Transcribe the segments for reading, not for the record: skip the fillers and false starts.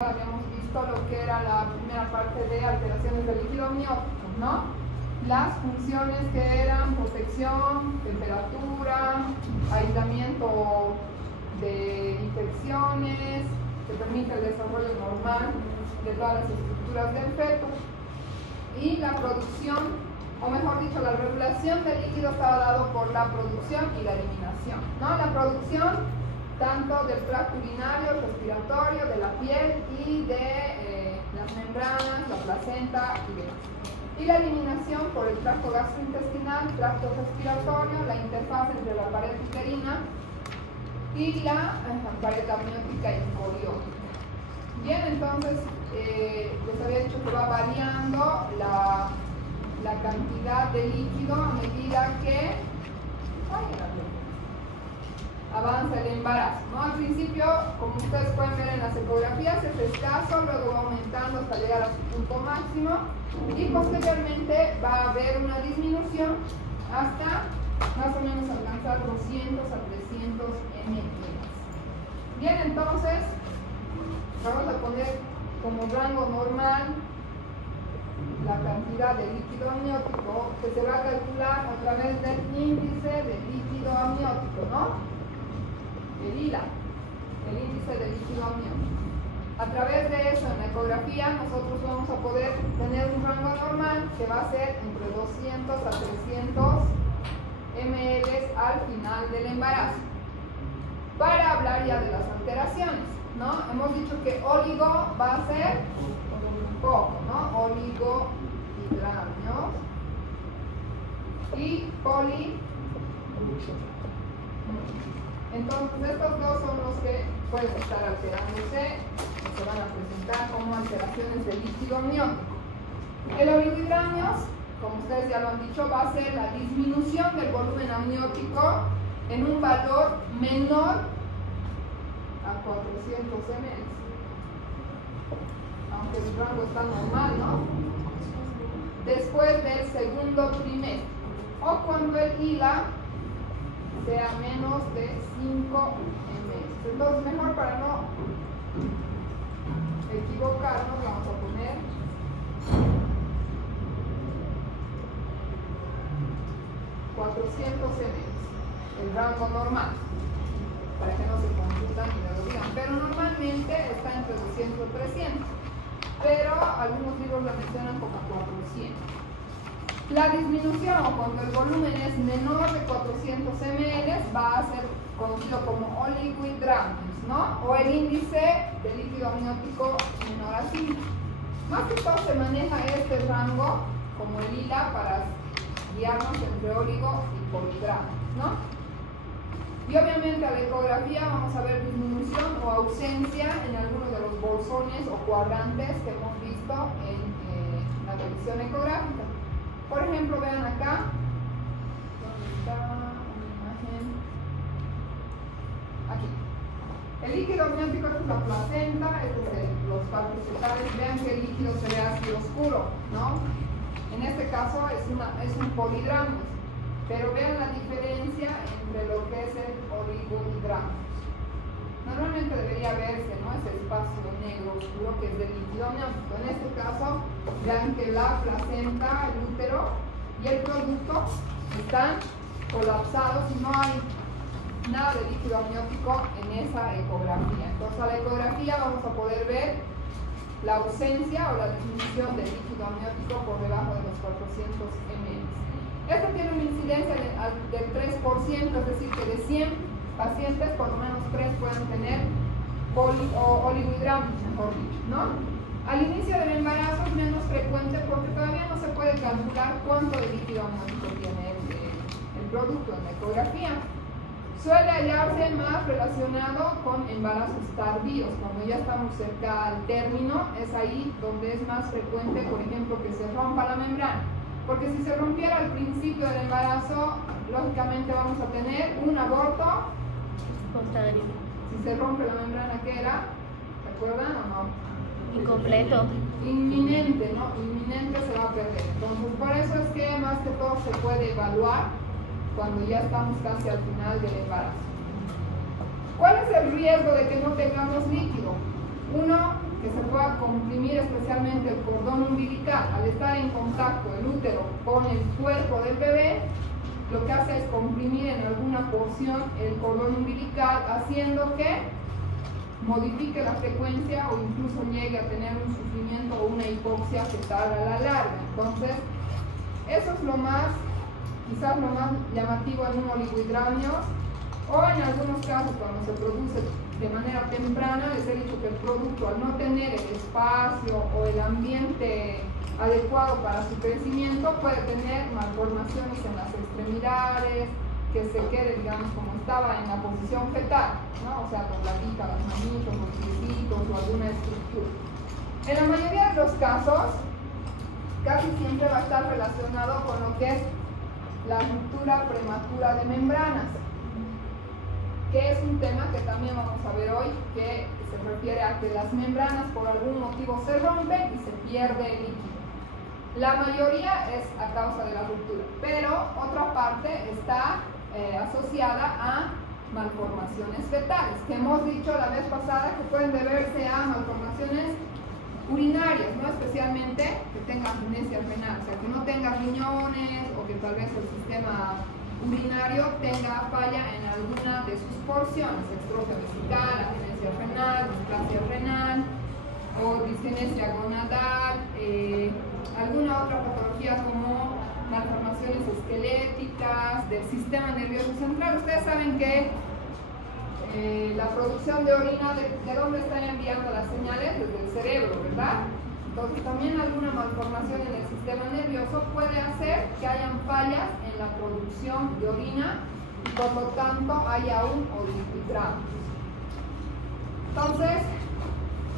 Habíamos visto lo que era la primera parte de alteraciones del líquido amniótico, ¿no? Las funciones que eran protección, temperatura, aislamiento de infecciones, que permite el desarrollo normal de todas las estructuras del feto, y la producción, o mejor dicho, la regulación del líquido estaba dado por la producción y la eliminación, ¿no? La producción tanto del tracto urinario, respiratorio, de la piel y de las membranas, la placenta y demás. Y la eliminación por el tracto gastrointestinal, tracto respiratorio, la interfaz entre la pared uterina y la pared amniótica y coriónica. Bien, entonces les había dicho que va variando la cantidad de líquido a medida que avanza el embarazo, ¿no? Al principio, como ustedes pueden ver en las ecografías, es escaso, luego va aumentando hasta llegar a su punto máximo y posteriormente va a haber una disminución hasta más o menos alcanzar 200 a 300 ml. Bien, entonces vamos a poner como rango normal la cantidad de líquido amniótico que se va a calcular a través del índice de líquido amniótico, ¿no? El ILA, el índice de líquido amniótico. A través de eso, en la ecografía, nosotros vamos a poder tener un rango normal que va a ser entre 200 a 300 ml al final del embarazo. Para hablar ya de las alteraciones, ¿no? Hemos dicho que oligo va a ser poco, ¿no? Oligohidramios y poli. Entonces estos dos son los que pueden estar alterándose y se van a presentar como alteraciones del líquido amniótico. El oligohidramios, como ustedes ya lo han dicho, va a ser la disminución del volumen amniótico en un valor menor a 400 ml. Aunque el rango está normal, ¿no? Después del segundo trimestre, o cuando el ILA sea menos de 5 ml. Entonces, mejor para no equivocarnos, vamos a poner 400 ml, el rango normal, para que no se confundan y me lo digan. Pero normalmente está entre 200 y 300, pero algunos libros la mencionan como 400. La disminución, o cuando el volumen es menor de 400 ml, va a ser conocido como oligohidramios, ¿no? O el índice de líquido amniótico menor a 5. Más que todo se maneja este rango como el ILA para guiarnos entre oligo y polihidramios, ¿no? Y obviamente a la ecografía vamos a ver disminución o ausencia en algunos de los bolsones o cuadrantes que hemos visto en la revisión ecográfica. Por ejemplo, vean acá, ¿dónde está una imagen? Aquí. El líquido amniótico, esta es la placenta, este es los partos fetales. Vean que el líquido se ve así oscuro, ¿no? En este caso es un polihidramio, pero vean la diferencia entre lo que es el oligohidramio. Normalmente debería verse, ¿no?, ese espacio negro oscuro que es del líquido amniótico. En este caso, vean que la placenta, el útero y el producto están colapsados y no hay nada de líquido amniótico en esa ecografía. Entonces, a la ecografía vamos a poder ver la ausencia o la disminución del líquido amniótico por debajo de los 400 ml. Esto tiene una incidencia del 3%, es decir, que de 100 pacientes, por lo menos 3 pueden tener oligohidramios, mejor dicho, ¿no? Al inicio del embarazo es menos frecuente porque todavía no se puede calcular cuánto de líquido amniótico tiene el producto en la ecografía. Suele hallarse más relacionado con embarazos tardíos, cuando ya estamos cerca al término, es ahí donde es más frecuente, por ejemplo, que se rompa la membrana. Porque si se rompiera al principio del embarazo, lógicamente vamos a tener un aborto. Si se rompe la membrana, ¿qué era? ¿Se acuerdan o no? Incompleto. Inminente, ¿no? Inminente se va a perder. Entonces, por eso es que más que todo se puede evaluar cuando ya estamos casi al final del embarazo. ¿Cuál es el riesgo de que no tengamos líquido? Uno, que comprimir especialmente el cordón umbilical. Al estar en contacto el útero con el cuerpo del bebé, lo que hace es comprimir en alguna porción el cordón umbilical, haciendo que modifique la frecuencia o incluso llegue a tener un sufrimiento o una hipoxia fetal a la larga. Entonces, eso es quizás lo más llamativo en un oligohidramio, o en algunos casos cuando se produce de manera temprana. Les he dicho que el producto, al no tener el espacio o el ambiente adecuado para su crecimiento, puede tener malformaciones en las extremidades, que se quede, digamos, como estaba en la posición fetal, ¿no? O sea, con la vista, las manitos, los piecitos o alguna estructura. En la mayoría de los casos, casi siempre va a estar relacionado con lo que es la ruptura prematura de membranas, que es un tema que también vamos a ver hoy, que se refiere a que las membranas por algún motivo se rompen y se pierde el líquido. La mayoría es a causa de la ruptura, pero otra parte está asociada a malformaciones fetales, que hemos dicho la vez pasada que pueden deberse a malformaciones urinarias, ¿no? Especialmente que tengan amnesia renal, o sea, que no tenga riñones o que tal vez el sistema urinario tenga falla en alguna de sus porciones, extrofia vesical, amnesia renal, displasia renal o disgenesia gonadal, alguna otra patología como malformaciones esqueléticas del sistema nervioso central. Ustedes saben que la producción de orina, ¿de dónde están enviando las señales? Desde el cerebro, ¿verdad? Entonces también alguna malformación en el sistema nervioso puede hacer que hayan fallas en la producción de orina y por lo tanto haya un oligohidramio. Entonces,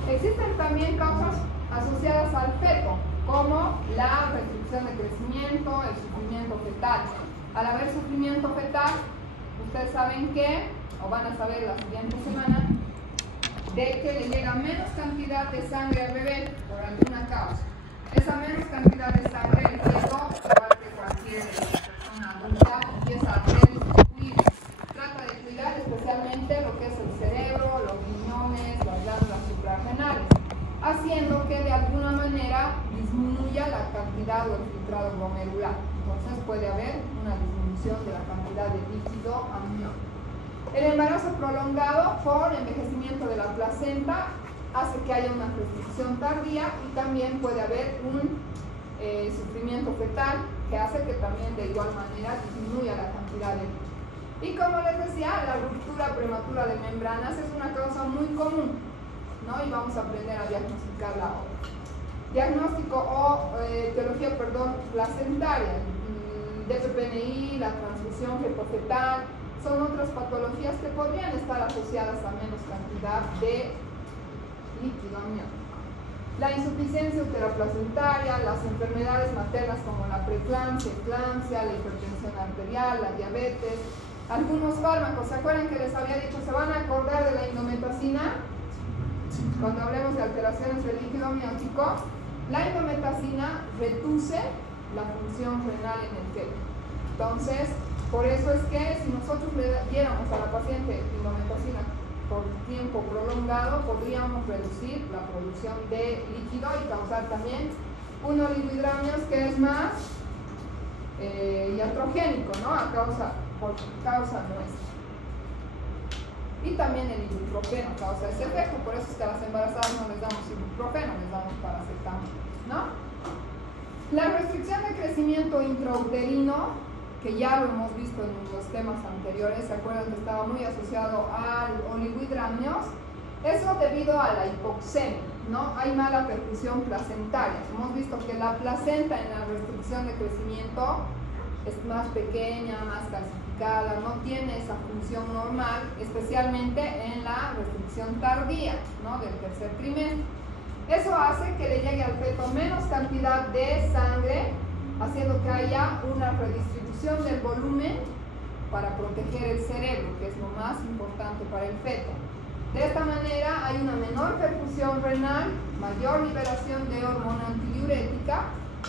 existen también causas asociadas al feto, como la restricción de crecimiento, el sufrimiento fetal. Al haber sufrimiento fetal, ustedes saben que, o van a saber la siguiente semana, de que le llega menos cantidad de sangre al bebé por alguna causa. Esa menos cantidad de sangre, el feto, igual que cualquier persona adulta, empieza a redistribuir. Trata de cuidar especialmente lo que es el cerebro, los riñones, las glándulas suprarrenales, haciendo que de alguna manera disminuya la cantidad o el filtrado glomerular. Entonces puede haber una disminución de la cantidad de líquido amniótico. El embarazo prolongado por envejecimiento de la placenta hace que haya una restricción tardía y también puede haber un sufrimiento fetal que hace que también de igual manera disminuya la cantidad de líquido. Y como les decía, la ruptura prematura de membranas es una causa muy común, ¿no? Y vamos a aprender a diagnosticarla ahora. Diagnóstico o etiología, placentaria, DPPNI, la transfusión fetofetal, son otras patologías que podrían estar asociadas a menos cantidad de líquido amniótico. La insuficiencia uteroplacentaria, las enfermedades maternas como la preeclampsia, eclampsia, la hipertensión arterial, la diabetes, algunos fármacos. ¿Se acuerdan que les había dicho? ¿Se van a acordar de la indometacina? Cuando hablemos de alteraciones del líquido amniótico, la indometacina reduce la función renal en el feto. Entonces, por eso es que si nosotros le diéramos a la paciente indometacina por tiempo prolongado, podríamos reducir la producción de líquido y causar también un oligohidramio que es más iatrogénico, ¿no? Por causa nuestra. Y también el ibuprofeno causa ese efecto, por eso es que a las embarazadas no les damos ibuprofeno, les damos paracetamol, ¿no? La restricción de crecimiento intrauterino, que ya lo hemos visto en los temas anteriores, se acuerdan que estaba muy asociado al oligohidramnios, eso debido a la hipoxemia, ¿no? Hay mala perfusión placentaria. Hemos visto que la placenta en la restricción de crecimiento es más pequeña, más calcificada, no tiene esa función normal, especialmente en la restricción tardía, ¿no? Del tercer trimestre. Eso hace que le llegue al feto menos cantidad de sangre, haciendo que haya una redistribución del volumen para proteger el cerebro, que es lo más importante para el feto. De esta manera hay una menor perfusión renal, mayor liberación de hormona antidiurética,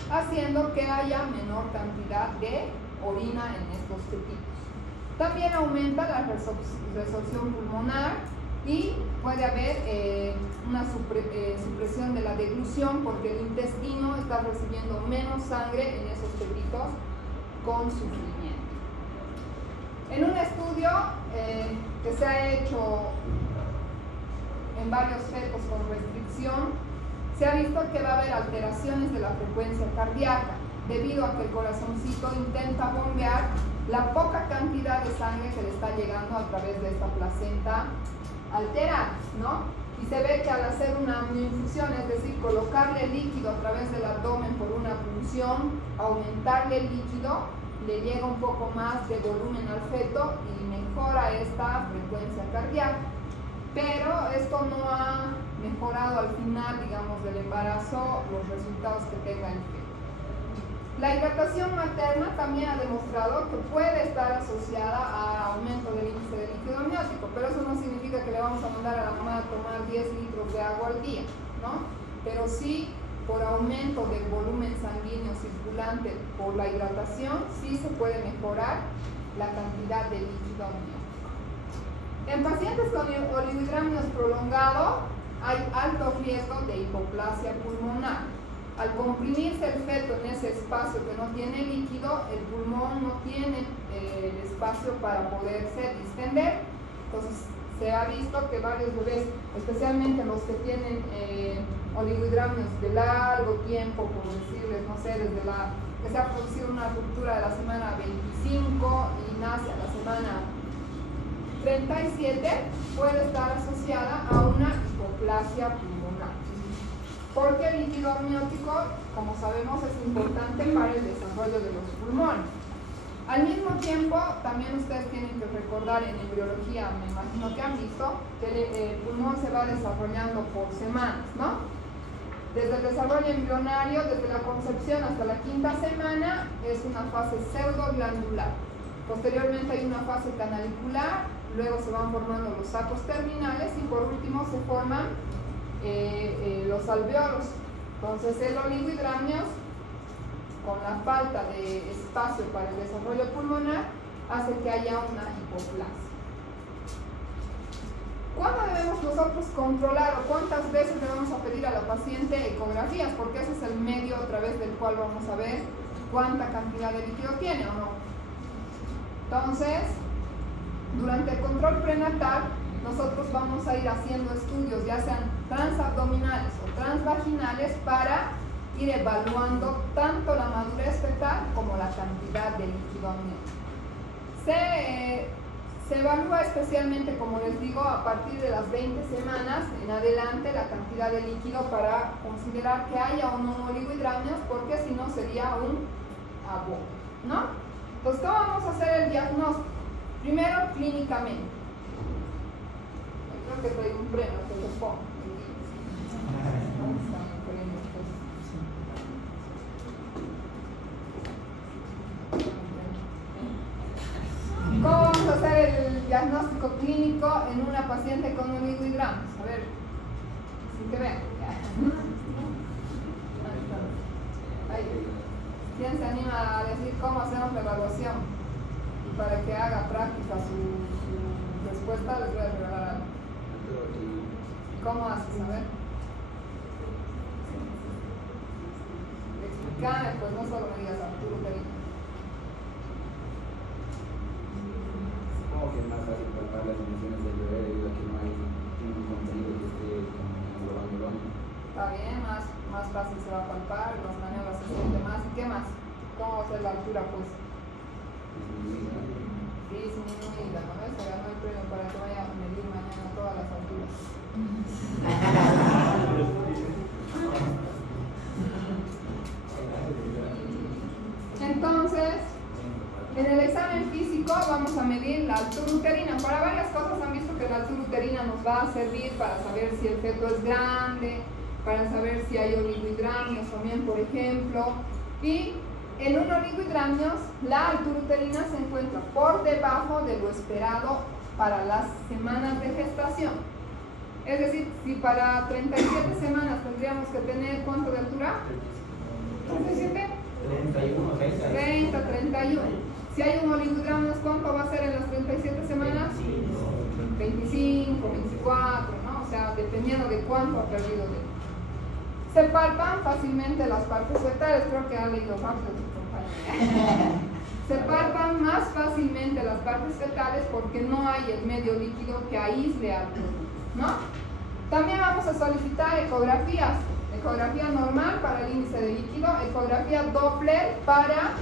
haciendo que haya menor cantidad de orina en estos fetitos. También aumenta la resorción pulmonar y puede haber una supresión de la la deglución, porque el intestino está recibiendo menos sangre en esos fetitos con sufrimiento. En un estudio que se ha hecho en varios fetos con restricción, se ha visto que va a haber alteraciones de la frecuencia cardíaca, debido a que el corazoncito intenta bombear la poca cantidad de sangre que le está llegando a través de esta placenta alterada, ¿no? Y se ve que al hacer una amnioinfusión, es decir, colocarle líquido a través del abdomen por una punción, aumentarle el líquido, le llega un poco más de volumen al feto y mejora esta frecuencia cardíaca. Pero esto no ha mejorado al final, digamos, del embarazo los resultados que tenga el feto. La hidratación materna también ha demostrado que puede estar asociada a aumento del índice de líquido amniótico, pero eso no significa que le vamos a mandar a la mamá a tomar 10 litros de agua al día, ¿no? Pero sí, por aumento del volumen sanguíneo circulante por la hidratación, sí se puede mejorar la cantidad de líquido amniótico. En pacientes con oligohidramios prolongado hay alto riesgo de hipoplasia pulmonar. Al comprimirse el feto en ese espacio que no tiene líquido, el pulmón no tiene el espacio para poderse distender. Entonces se ha visto que varios bebés, especialmente los que tienen oligohidramios de largo tiempo, por decirles, no sé, desde que se ha producido una ruptura de la semana 25 y nace a la semana 37, puede estar asociada a una hipoplasia pulmonar. Porque el líquido amniótico, como sabemos, es importante para el desarrollo de los pulmones. Al mismo tiempo, también ustedes tienen que recordar en embriología, me imagino que han visto, que el pulmón se va desarrollando por semanas, ¿no? Desde el desarrollo embrionario, desde la concepción hasta la 5ª semana, es una fase pseudoglandular. Posteriormente hay una fase canalicular, luego se van formando los sacos terminales y por último se forman los alveolos. Entonces el oligohidramios, con la falta de espacio para el desarrollo pulmonar, hace que haya una hipoplasia. ¿Cuándo debemos nosotros controlar o cuántas veces le vamos a pedir a la paciente ecografías? Porque ese es el medio a través del cual vamos a ver cuánta cantidad de líquido tiene o no. Entonces, durante el control prenatal, nosotros vamos a ir haciendo estudios, ya sean transabdominales o transvaginales, para ir evaluando tanto la madurez fetal como la cantidad de líquido amniótico. Se evalúa especialmente, como les digo, a partir de las 20 semanas en adelante la cantidad de líquido para considerar que haya o no oligohidramios, porque si no sería un aborto, ¿no? Entonces, ¿cómo vamos a hacer el diagnóstico? Primero, clínicamente. Yo creo que traigo un premio, que lo pongo. ¿Cómo vamos a hacer el diagnóstico clínico en una paciente con oligohidramios? A ver, sin que vean. ¿Quién se anima a decir cómo hacemos la evaluación? Y para que haga práctica su respuesta, les voy a regalar algo. ¿Cómo haces? A ver. Explícame, pues no solo me digas Arturo Terino. Supongo que es más fácil palpar las emociones del bebé debido a que no hay un contenido que esté englobándolo. Está bien, más fácil se va a palpar, las maniobras se sienten más. ¿Y qué más? ¿Cómo va a ser la altura, pues? Disminuida, ¿no ves? Se ganó el premio para que vaya a medir mañana todas las alturas. Entonces, en el examen físico vamos a medir la altura uterina. Para varias cosas han visto que la altura uterina nos va a servir para saber si el feto es grande, para saber si hay oligohidramios también, por ejemplo. Y en un oligohidramios, la altura uterina se encuentra por debajo de lo esperado para las semanas de gestación. Es decir, si para 37 semanas tendríamos que tener, ¿cuánto de altura? ¿37? 30, 31. Si hay un oligohidramios, ¿cuánto va a ser en las 37 semanas? 25, 24, ¿no? O sea, dependiendo de cuánto ha perdido de. Se palpan fácilmente las partes fetales, creo que ha leído rápido su compañera. Se palpan más fácilmente las partes fetales porque no hay el medio líquido que aísle al producto, ¿no? También vamos a solicitar ecografías. Ecografía normal para el índice de líquido, ecografía Doppler para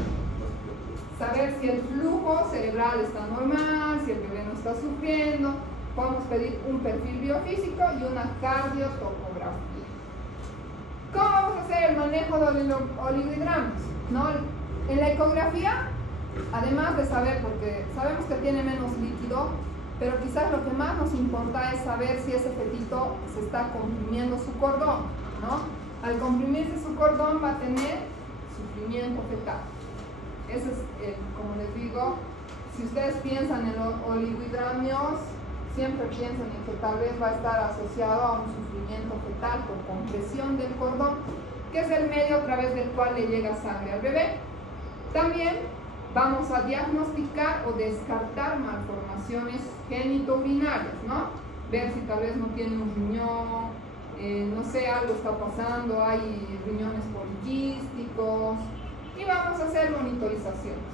saber si el flujo cerebral está normal, si el bebé no está sufriendo. Podemos pedir un perfil biofísico y una cardiotocografía. ¿Cómo vamos a hacer el manejo de oligohidramios? ¿No? En la ecografía, además de saber, porque sabemos que tiene menos líquido, pero quizás lo que más nos importa es saber si ese fetito se está comprimiendo su cordón, ¿no? Al comprimirse su cordón va a tener sufrimiento fetal. Eso es, como les digo, si ustedes piensan en los oligohidramios, siempre piensen en que tal vez va a estar asociado a un sufrimiento fetal por compresión del cordón, que es el medio a través del cual le llega sangre al bebé. También vamos a diagnosticar o descartar malformaciones genitourinarias, ¿no? Ver si tal vez no tiene un riñón, no sé, algo está pasando, hay riñones poliquísticos, y vamos a hacer monitorizaciones.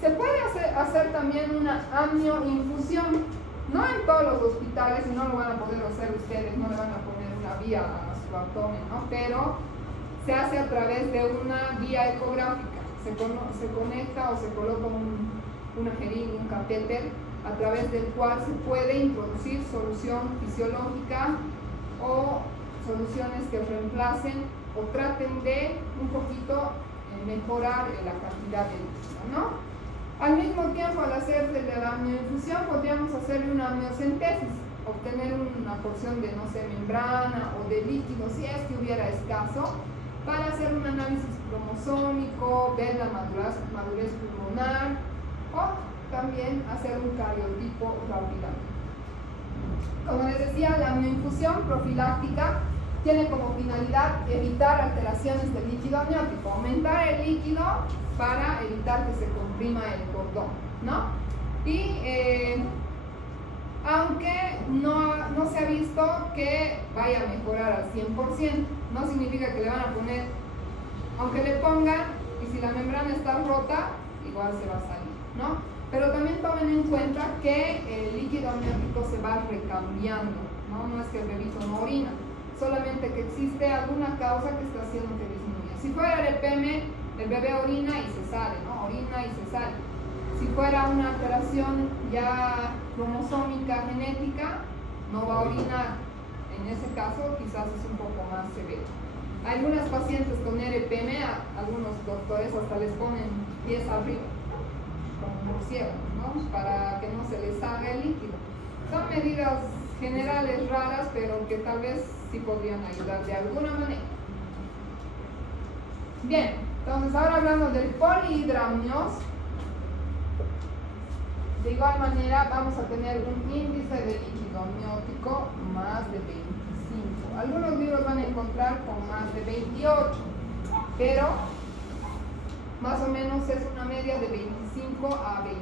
Se puede hacer también una amnioinfusión, no en todos los hospitales, y no lo van a poder hacer ustedes, no le van a poner una vía a su abdomen, ¿no? Pero se hace a través de una vía ecográfica. Se conecta o se coloca una jeringa, un catéter, a través del cual se puede introducir solución fisiológica o soluciones que reemplacen o traten de un poquito mejorar la cantidad de líquido, ¿no? Al mismo tiempo, al hacerse la amnioinfusión, podríamos hacerle una amniocentesis, obtener una porción de, no sé, membrana o de líquido, si es que hubiera escaso, para hacer un análisis cromosómico, ver la madurez pulmonar o también hacer un cariotipo rápidamente. Como les decía, la amnioinfusión profiláctica tiene como finalidad evitar alteraciones del líquido amniótico, aumentar el líquido para evitar que se comprima el cordón, ¿no? Y aunque no se ha visto que vaya a mejorar al 100%, no significa que le van a poner, aunque le pongan, y si la membrana está rota, igual se va a salir, ¿no? Pero también tomen en cuenta que el líquido amniótico se va recambiando, ¿no? No es que el bebito no orina, solamente que existe alguna causa que está haciendo que disminuya. Si fuera el EPM, el bebé orina y se sale, ¿no? Orina y se sale. Si fuera una alteración ya cromosómica genética, no va a orinar. En ese caso, quizás es un poco más severo. Algunas pacientes con RPM, algunos doctores hasta les ponen pies arriba, como murciélagos, ¿no? Para que no se les salga el líquido. Son medidas generales raras, pero que tal vez sí podrían ayudar de alguna manera. Bien, entonces ahora hablando del polihidramios, de igual manera vamos a tener un índice de líquido amniótico más de 25. Algunos libros van a encontrar con más de 28, pero más o menos es una media de 25 a 28,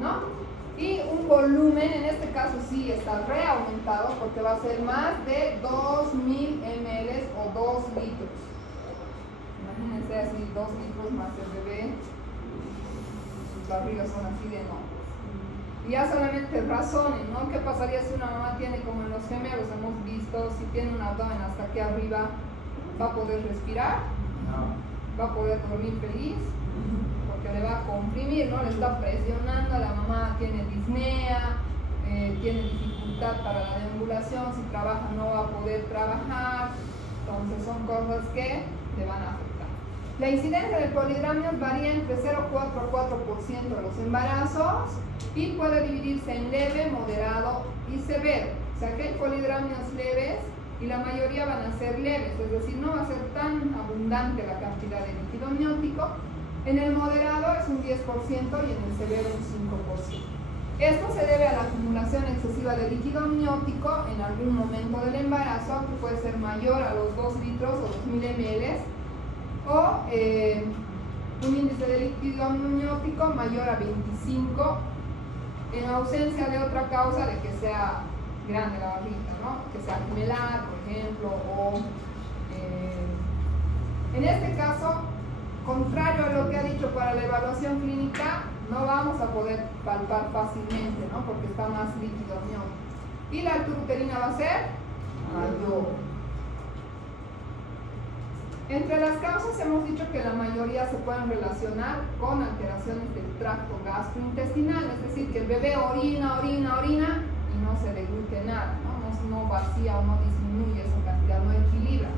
¿no? Y un volumen, en este caso sí está reaumentado porque va a ser más de 2000 ml o 2 litros. Imagínense así, 2 litros más el bebé, sus barrigas son así de enormes. Y ya solamente razonen, ¿no? ¿Qué pasaría si una mamá tiene, como en los gemelos hemos visto, si tiene un abdomen hasta aquí arriba, va a poder respirar? No. ¿Va a poder dormir feliz? Porque le va a comprimir, ¿no? Le está presionando, la mamá tiene disnea, tiene dificultad para la deambulación, si trabaja no va a poder trabajar, entonces son cosas que le van a afectar. La incidencia del polihidramios varía entre 0,4 a 4% de los embarazos y puede dividirse en leve, moderado y severo. O sea que hay polihidramios leves y la mayoría van a ser leves, es decir, no va a ser tan abundante la cantidad de líquido amniótico. En el moderado es un 10% y en el severo un 5%. Esto se debe a la acumulación excesiva de líquido amniótico en algún momento del embarazo, que puede ser mayor a los 2 litros o 2000 ml, o un índice de líquido amniótico mayor a 25, en ausencia de otra causa de que sea grande la barriga, ¿no? Que sea gemelar, por ejemplo, o este caso, contrario a lo que ha dicho para la evaluación clínica, no vamos a poder palpar fácilmente, ¿no? Porque está más líquido amniótico. Y la altura uterina va a ser mayor. Entre las causas hemos dicho que la mayoría se pueden relacionar con alteraciones del tracto gastrointestinal, es decir, que el bebé orina y no se deglute nada, no vacía o no disminuye esa cantidad, no equilibra.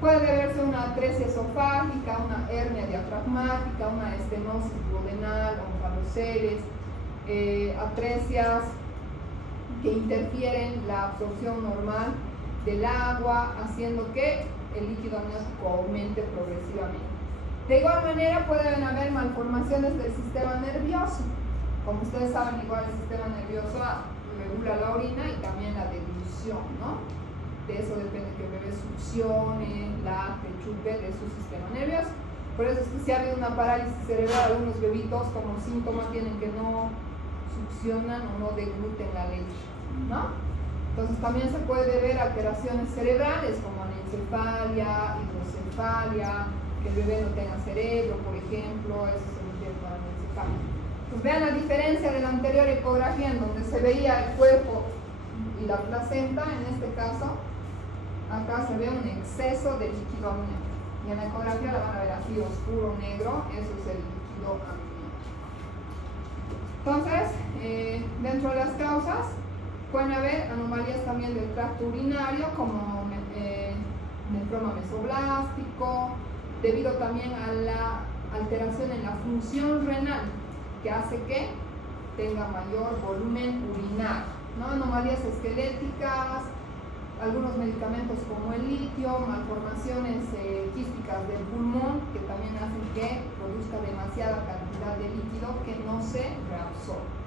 Puede deberse a una atresia esofágica, una hernia diafragmática, una estenosis duodenal, onfaloceles, atresias que interfieren la absorción normal del agua, haciendo que el líquido amniótico aumente progresivamente. De igual manera pueden haber malformaciones del sistema nervioso. Como ustedes saben, igual el sistema nervioso regula la orina y también la deglución, ¿no? De eso depende que el bebé succione, lacte, chupe de su sistema nervioso. Por eso es que si ha habido una parálisis cerebral, algunos bebitos como síntoma tienen que no succionan o no degluten la leche, ¿no? Entonces también se puede ver alteraciones cerebrales como anencefalia, hidrocefalia, que el bebé no tenga cerebro, por ejemplo, eso se refiere con anencefalia. Pues vean la diferencia de la anterior ecografía en donde se veía el cuerpo y la placenta. En este caso, acá se ve un exceso de líquido amniótico. Y en la ecografía la van a ver así, oscuro, negro, eso es el líquido amniótico. Entonces, dentro de las causas, pueden haber anomalías también del tracto urinario, como nefroma mesoblástico, debido también a la alteración en la función renal, que hace que tenga mayor volumen urinario, ¿no? Anomalías esqueléticas, algunos medicamentos como el litio, malformaciones quísticas del pulmón, que también hacen que produzca demasiada cantidad de líquido que no se reabsorbe.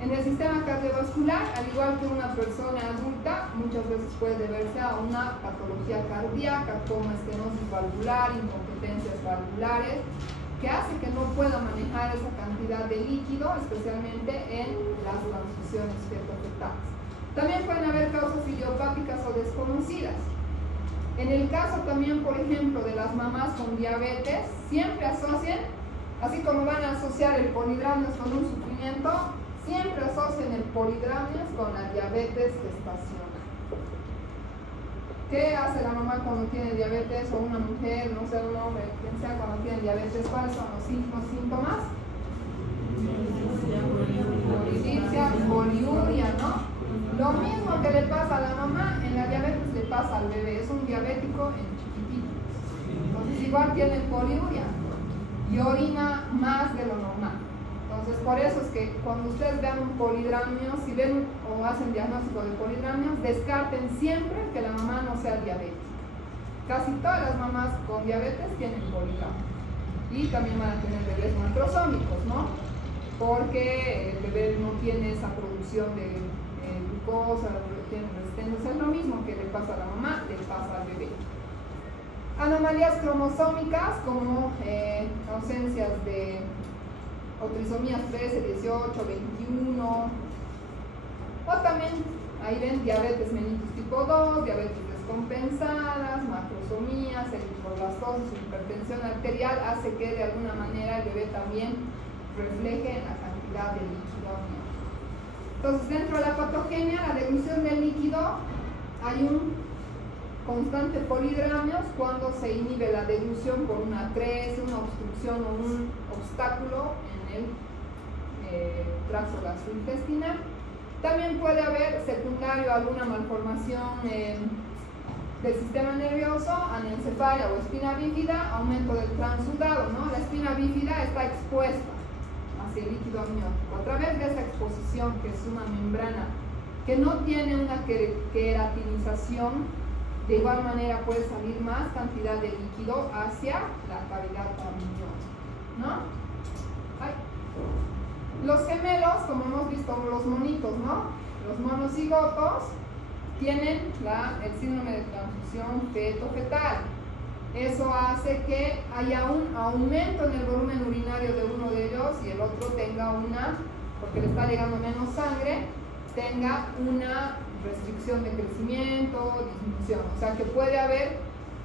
En el sistema cardiovascular, al igual que una persona adulta, muchas veces puede deberse a una patología cardíaca como estenosis valvular, incompetencias valvulares, que hace que no pueda manejar esa cantidad de líquido, especialmente en las transfusiones fetofetales. También pueden haber causas idiopáticas o desconocidas. En el caso también, por ejemplo, de las mamás con diabetes, siempre asocien, así como van a asociar el polidramnios con un sufrimiento, siempre asocian el polidramnios con la diabetes gestacional. ¿Qué hace la mamá cuando tiene diabetes, o una mujer, no sé, un hombre, quien sea, cuando tiene diabetes? ¿Cuáles son los síntomas? Polidipsia, poliuria, ¿no? Lo mismo que le pasa a la mamá, en la diabetes le pasa al bebé, es un diabético en chiquitito. Entonces igual tiene poliuria y orina más de lo normal. Entonces por eso es que cuando ustedes vean un polidramnio, si ven o hacen diagnóstico de polidramnios, descarten siempre que la mamá no sea diabética. Casi todas las mamás con diabetes tienen polidramnio. Y también van a tener bebés macrosómicos, ¿no? Porque el bebé no tiene esa producción de glucosa, tiene resistencia. Es lo mismo que le pasa a la mamá, le pasa al bebé. Anomalías cromosómicas como ausencias de o trisomías 13, 18, 21, o también ahí ven diabetes mellitus tipo 2, diabetes descompensadas, macrosomías, eritroblastosis, hipertensión arterial, hace que de alguna manera el bebé también refleje en la cantidad de líquido amniótico. Entonces, dentro de la patogenia, la deglución del líquido, hay un constante polidramnios cuando se inhibe la deglución por una atresia, una obstrucción o un obstáculo en el tracto gastrointestinal. También puede haber secundario a alguna malformación del sistema nervioso, anencefalia o espina bífida, aumento del transudado, ¿no? La espina bífida está expuesta hacia el líquido amniótico. A través de esa exposición, que es una membrana que no tiene una queratinización, de igual manera puede salir más cantidad de líquido hacia la cavidad amniótica, ¿no? Ay. Los gemelos, como hemos visto, los monitos, ¿no? Los monocigotos tienen el síndrome de transfusión feto-fetal. Eso hace que haya un aumento en el volumen urinario de uno de ellos y el otro tenga porque le está llegando menos sangre, tenga una restricción de crecimiento, disminución. O sea que puede haber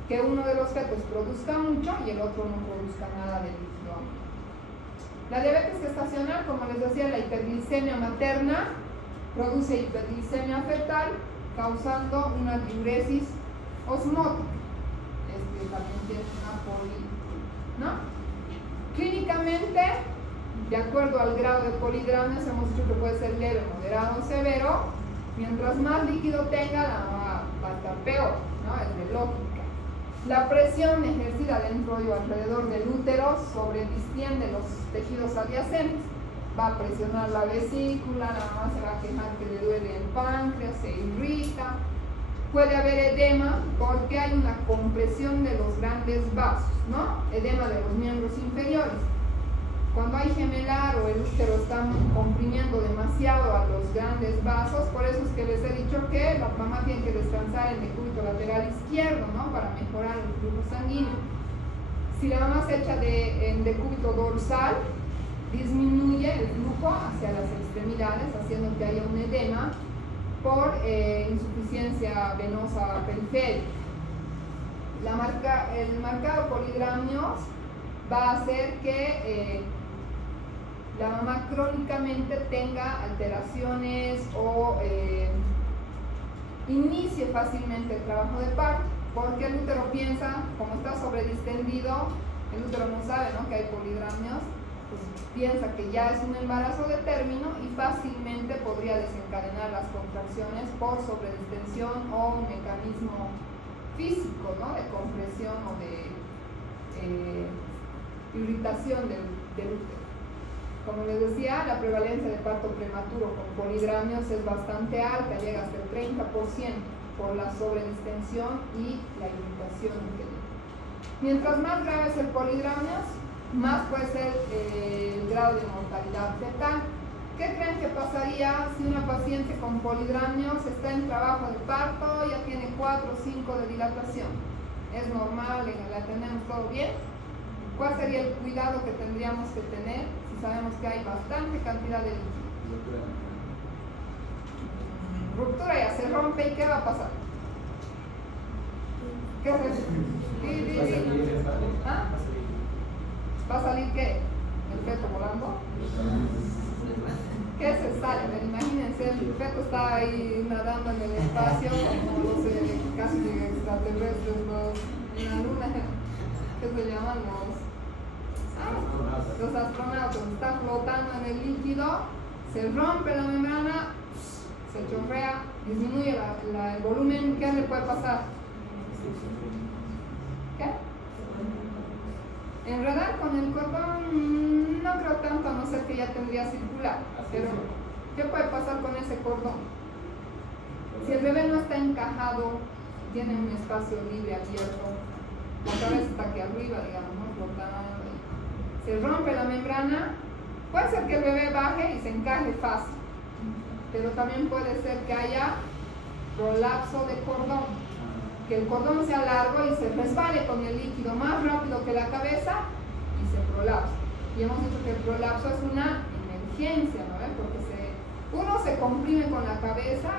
que uno de los fetos produzca mucho y el otro no produzca nada de líquido amniótico. La diabetes gestacional, como les decía, la hiperglicemia materna produce hiperglicemia fetal, causando una diuresis osmótica. También tiene una poli, ¿no? Clínicamente, de acuerdo al grado de polidramnios, hemos dicho que puede ser leve, moderado o severo. Mientras más líquido tenga, va a estar peor, ¿no? Es de lógica. La presión ejercida dentro y alrededor del útero distiende los tejidos adyacentes. Va a presionar la vesícula, la mamá se va a quejar que le duele el páncreas, se irrita. Puede haber edema porque hay una compresión de los grandes vasos, ¿no? Edema de los miembros inferiores. Cuando hay gemelar o el útero está comprimiendo demasiado a los grandes vasos, por eso es que les he dicho que la mamá tiene que descansar en el decúbito lateral izquierdo, ¿no? Para mejorar el flujo sanguíneo. Si la mamá se echa en decúbito dorsal, disminuye el flujo hacia las extremidades, haciendo que haya un edema por insuficiencia venosa periférica. El marcado polidramnios va a hacer que la mamá crónicamente tenga alteraciones o inicie fácilmente el trabajo de parto, porque el útero piensa, como está sobredistendido, el útero no sabe, ¿no?, que hay polidramnios, pues piensa que ya es un embarazo de término y fácilmente podría desencadenar las contracciones por sobredistensión o un mecanismo físico, ¿no?, de compresión o de irritación del útero. Como les decía, la prevalencia de parto prematuro con polidramnios es bastante alta, llega hasta el 30% por la sobredistensión y la irritación que tiene. Mientras más grave es el polidramnios, más puede ser el grado de mortalidad fetal. ¿Qué creen que pasaría si una paciente con polidramnios está en trabajo de parto, ya tiene 4 o 5 de dilatación? ¿Es normal, la tenemos todo bien? ¿Cuál sería el cuidado que tendríamos que tener si sabemos que hay bastante cantidad de líquido? Ruptura, ya se rompe, ¿y qué va a pasar? ¿Qué es eso? ¿Ah? ¿Va a salir qué? ¿El feto volando? ¿Qué se sale? Imagínense, el feto está ahí nadando en el espacio, como los casi extraterrestres, en la luna, ¿qué se llaman? Los astronautas. Está flotando en el líquido, se rompe la membrana, se chorrea, disminuye el volumen. ¿Qué le puede pasar? ¿Qué? Enredar con el cordón no creo tanto, a no ser que ya tendría circular. Pero ¿qué puede pasar con ese cordón? Si el bebé no está encajado, tiene un espacio libre, abierto, la cabeza está aquí arriba, digamos, ¿no?, flotando, se rompe la membrana, puede ser que el bebé baje y se encaje fácil, pero también puede ser que haya prolapso de cordón, que el cordón sea largo y se resbale con el líquido más rápido que la cabeza y se prolapse. Y hemos dicho que el prolapso es una emergencia, ¿no? Porque uno se comprime con la cabeza,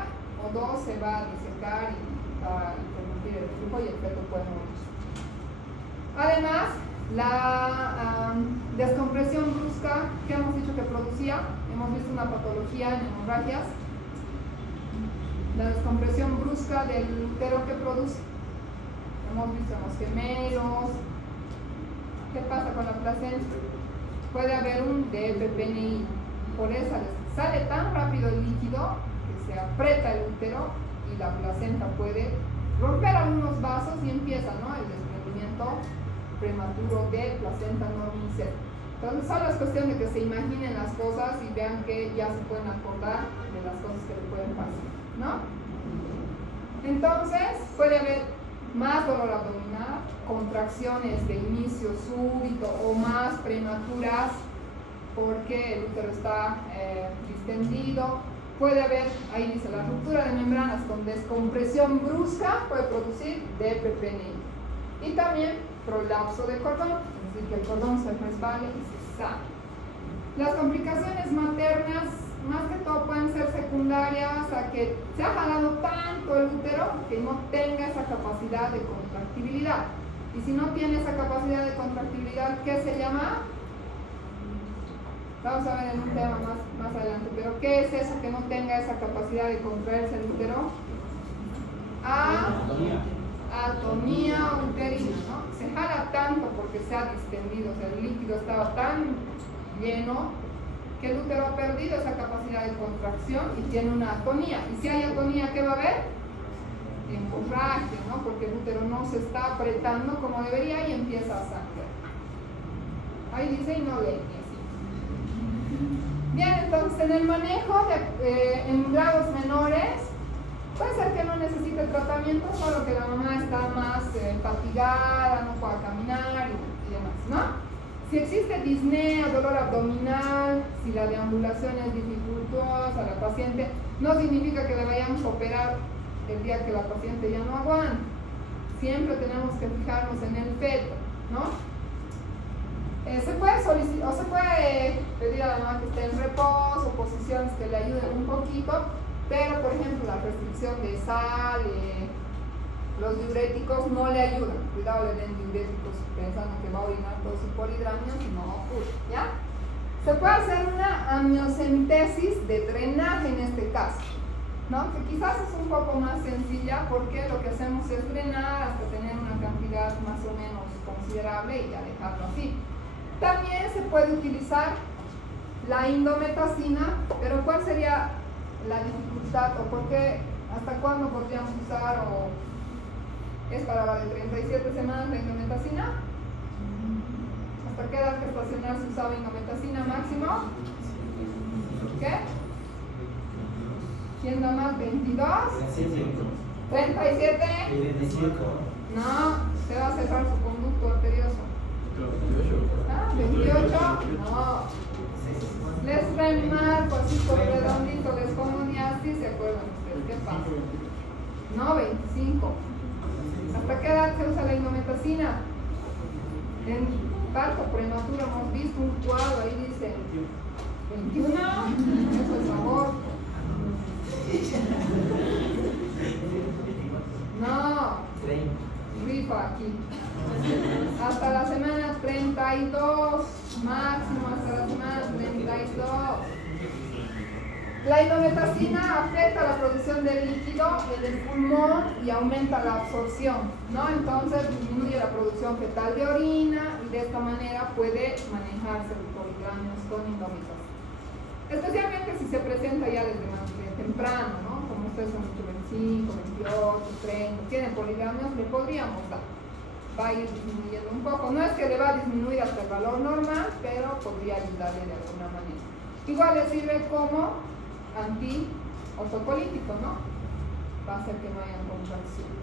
o dos se va a disecar y va a interrumpir el flujo y el feto puede morir. Además, la descompresión brusca que hemos dicho que producía, hemos visto una patología en hemorragias. La descompresión brusca del útero que produce, hemos visto en los gemelos. ¿Qué pasa con la placenta? Puede haber un DPPNI, por eso sale tan rápido el líquido que se aprieta el útero y la placenta puede romper algunos vasos y empieza, ¿no?, el desprendimiento prematuro de placenta normicera. Entonces solo es cuestión de que se imaginen las cosas y vean que ya se pueden acordar de las cosas que le pueden pasar, ¿no? Entonces puede haber más dolor abdominal, contracciones de inicio súbito o más prematuras porque el útero está distendido. Puede haber, ahí dice, la ruptura de membranas con descompresión brusca puede producir DPPNI. Y también prolapso de cordón, es decir, que el cordón se resbale y se sale. Las complicaciones maternas más que todo pueden ser secundarias a que se ha jalado tanto el útero que no tenga esa capacidad de contractibilidad. Y si no tiene esa capacidad de contractibilidad, ¿qué se llama? Vamos a ver en un tema más adelante, pero ¿qué es eso que no tenga esa capacidad de contraerse el útero? Atonía uterina, ¿no? Se jala tanto porque se ha distendido, o sea, el líquido estaba tan lleno que el útero ha perdido esa capacidad de contracción y tiene una atonía. Y si hay atonía, ¿qué va a haber? Hemorragia, ¿no? Porque el útero no se está apretando como debería y empieza a sangrar. Ahí dice y no lee. Bien, entonces en el manejo en grados menores puede ser que no necesite tratamiento, solo que la mamá está más fatigada, no pueda caminar y demás, ¿no? Si existe disnea, dolor abdominal, si la deambulación es dificultosa, la paciente, no significa que le vayamos a operar el día que la paciente ya no aguanta. Siempre tenemos que fijarnos en el feto, ¿no? Se puede solicitar o se puede pedir a la mamá que esté en reposo, posiciones que le ayuden un poquito, pero por ejemplo la restricción de sal, los diuréticos no le ayudan. Cuidado, le den diuréticos pensando que va a orinar todo su polidramio, no ocurre, ¿ya? Se puede hacer una amniocentesis de drenaje en este caso, ¿no? Que quizás es un poco más sencilla porque lo que hacemos es drenar hasta tener una cantidad más o menos considerable y ya dejarlo así. También se puede utilizar la indometacina, pero ¿cuál sería la dificultad o por qué, hasta cuándo podríamos usar o es para la de 37 semanas la indometacina? ¿Hasta qué edad gestacional se usaba indometacina máximo? ¿Qué? ¿Quién da más? ¿22? ¿37? No, se va a cerrar su conducto arterioso. 28, no. Les remarco así por redondito, les pongo un así, ¿se acuerdan ustedes? ¿Qué pasa? No, 25. ¿Hasta qué edad se usa la indometacina? En parto prematuro hemos visto un cuadro, ahí dice 21, eso es aborto. No, rifa aquí. Hasta la semana 32, máximo hasta la semana 32. La indometacina afecta la producción de líquido en el pulmón y aumenta la absorción, ¿no? Entonces disminuye la producción fetal de orina y de esta manera puede manejarse los polidramios con indometacina. Especialmente si se presenta ya desde más temprano, ¿no? Como ustedes han dicho, 25, 28, 30, tienen polidramios, le podríamos dar. Va a ir disminuyendo un poco. No es que le va a disminuir hasta el valor normal, pero podría ayudarle de alguna manera. Igual le sirve como anti-autocolítico, ¿no? Va a hacer que no hayan contracciones.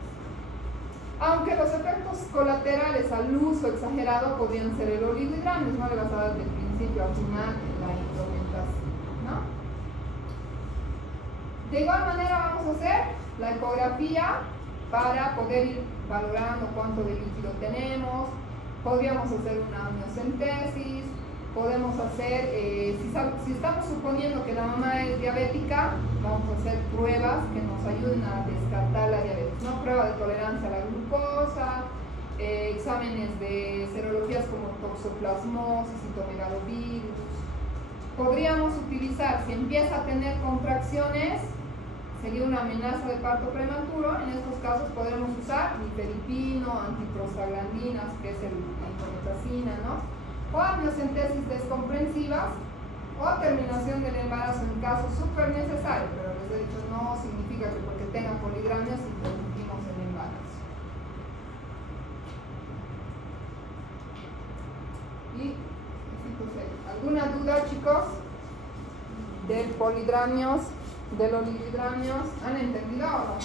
Aunque los efectos colaterales al uso exagerado podrían ser el oligohidramnios, no le vas a dar del principio al final la indometacina, ¿no? De igual manera vamos a hacer la ecografía para poder ir valorando cuánto de líquido tenemos. Podríamos hacer una amniocentesis, podemos hacer, si estamos suponiendo que la mamá es diabética, vamos a hacer pruebas que nos ayuden a descartar la diabetes, ¿no? Prueba de tolerancia a la glucosa, exámenes de serologías como toxoplasmosis, citomegalovirus. Podríamos utilizar, si empieza a tener contracciones, sería una amenaza de parto prematuro. En estos casos podremos usar nifedipino, antiprostaglandinas, que es la indometacina, ¿no? O amniocentesis descompensivas o terminación del embarazo en caso súper necesario, pero les he dicho, no significa que porque tengan polidramios interrumpimos el embarazo. Y ¿alguna duda, chicos? Del polidramios, de los oligohidramnios, ¿han entendido o no?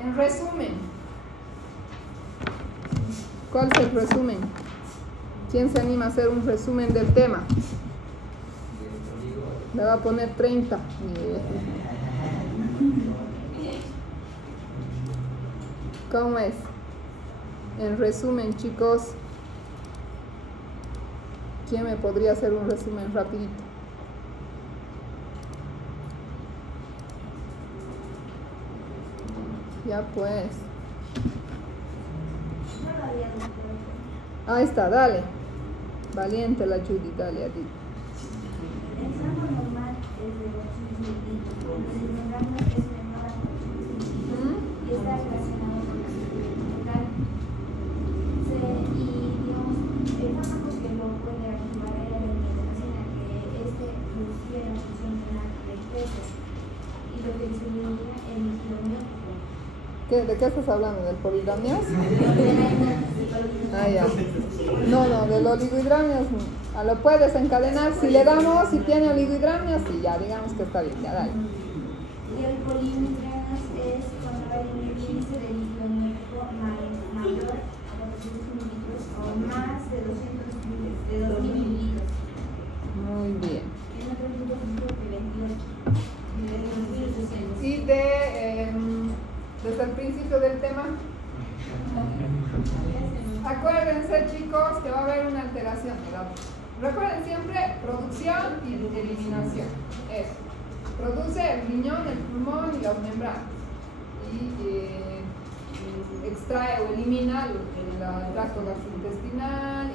En resumen, ¿cuál es el resumen? ¿Quién se anima a hacer un resumen del tema? Me va a poner 30. ¿Cómo es? En resumen, chicos, ¿quién me podría hacer un resumen rapidito? Ya pues. Ahí está, dale. Valiente la Judy, dale, Adit. El rango normal es de 2 mililitros, entonces el rango es menor a 2 mililitros y está relacionado con la circulación local. Y digamos, el fármaco que lo puede activar era la indometacina, que reducía la función renal del feto y lo que disminuía el líquido amniótico. ¿De qué estás hablando? ¿Del poligramias? Ah, ya. No, del oligohidramias. Lo puedes encadenar. Si le damos, si tiene oligohidramias, y ya, digamos que está bien, ya, dale. Y el poligramias es cuando hay un índice de líquido amniótico mayor a 400 mililitros o más de 200 mililitros. Muy bien. En otro grupo que 28. Y desde el principio del tema, acuérdense, chicos, que va a haber una alteración. Recuerden siempre producción y eliminación. Eso. Produce el riñón, el pulmón y las membranas. Y extrae o elimina el tracto gastrointestinal,